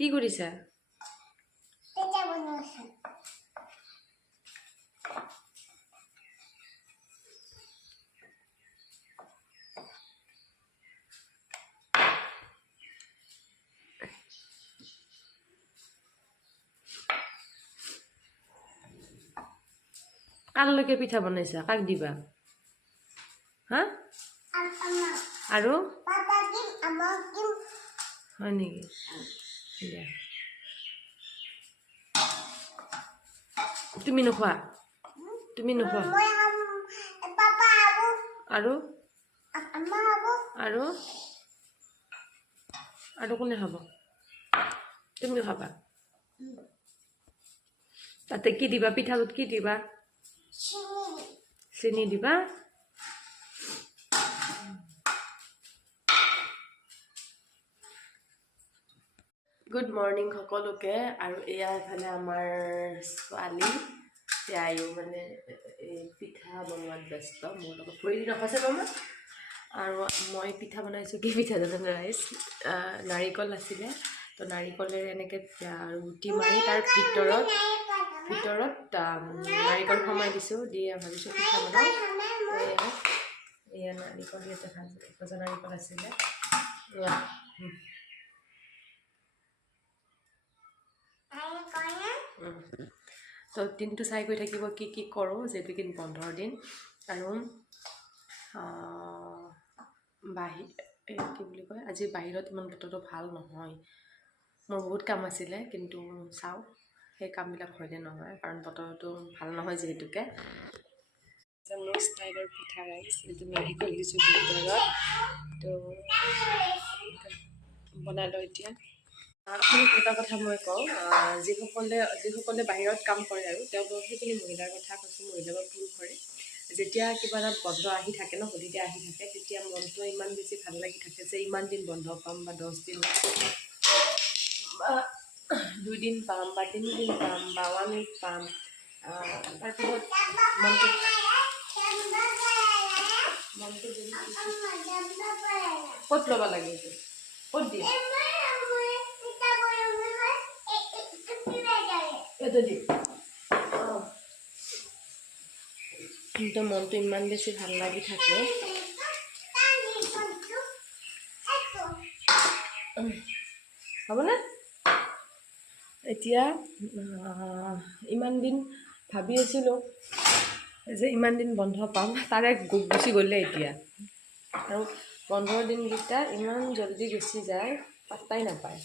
কি কৰিছা? কালৈকে পিঠা বনাইছা? কাক দিবা? হা? আৰু হয় নেকি? তুমি নোখোৱা? তুমি নোখোৱা? আৰু আৰু আৰু কোনে খাব? তুমি খাবা? তাতে কি দিবা? পিঠাটোত কি দিবা? চেনি দিবা? গুড মৰ্নিং সকলোকে। আৰু এয়া এফালে আমাৰ ছোৱালী তাইও মানে পিঠা বনোৱাত ব্যস্ত, মোৰ লগত ভৰি নখছে মামা। আৰু মই পিঠা বনাইছোঁ। কি পিঠা জানো ৰাইজ? নাৰিকল আছিলে, তো নাৰিকলেৰে এনেকৈ ৰুটি মাৰি তাৰ ভিতৰত নাৰিকল সোমাই দিছোঁ, দি ভাবিছোঁ পিঠা বনাওঁ। এয়া নাৰিকল ইয়াতে ভজা নাৰিকল আছিলে। তো দিনটো চাই গৈ থাকিব কি কি কৰোঁ, যিহেতু কিন্তু বন্ধৰ দিন। আৰু কি বুলি কয়, আজি বাহিৰত ইমান বতৰটো ভাল নহয়। মোৰ বহুত কাম আছিলে, কিন্তু চাওঁ সেই কামবিলাক হয়নে নহয়, কাৰণ বতৰটো ভাল নহয় যিহেতুকে। মোৰ ষ্টাইলৰ পিঠা ৰাইচ, এইটো নাৰিকল দিছোঁ ভিতৰত, তো বনালোঁ এতিয়া। এটা কথা মই কওঁ, যিসকলে বাহিৰত কাম কৰে আৰু তেওঁলোকৰ সেইখিনি মহিলাৰ কথা কৈছোঁ, মহিলা বা পুৰুষৰে যেতিয়া কিবা এটা বন্ধ আহি থাকে ন, হলিডে আহি থাকে, তেতিয়া মনটো ইমান বেছি ভাল লাগি থাকে যে ইমান দিন বন্ধ পাম, বা 10 দিন বা 2 দিন পাম, বা 3 দিন পাম, বা 1 উইক পাম। তাৰপিছত মনটো ক'ত ল'ব লাগে, এইটো ক'ত দিয়ে? কিন্তু মনটো ইমান বেছি ভাল লাগি থাকে। হ'বনে? এতিয়া ইমান দিন ভাবি আছিলোঁ যে ইমান দিন বন্ধ পাম, তাৰে গুচি গ'লে এতিয়া। আৰু বন্ধৰ দিনকেইটা ইমান জলদি গুচি যায়, পাত্তাই নাপায়।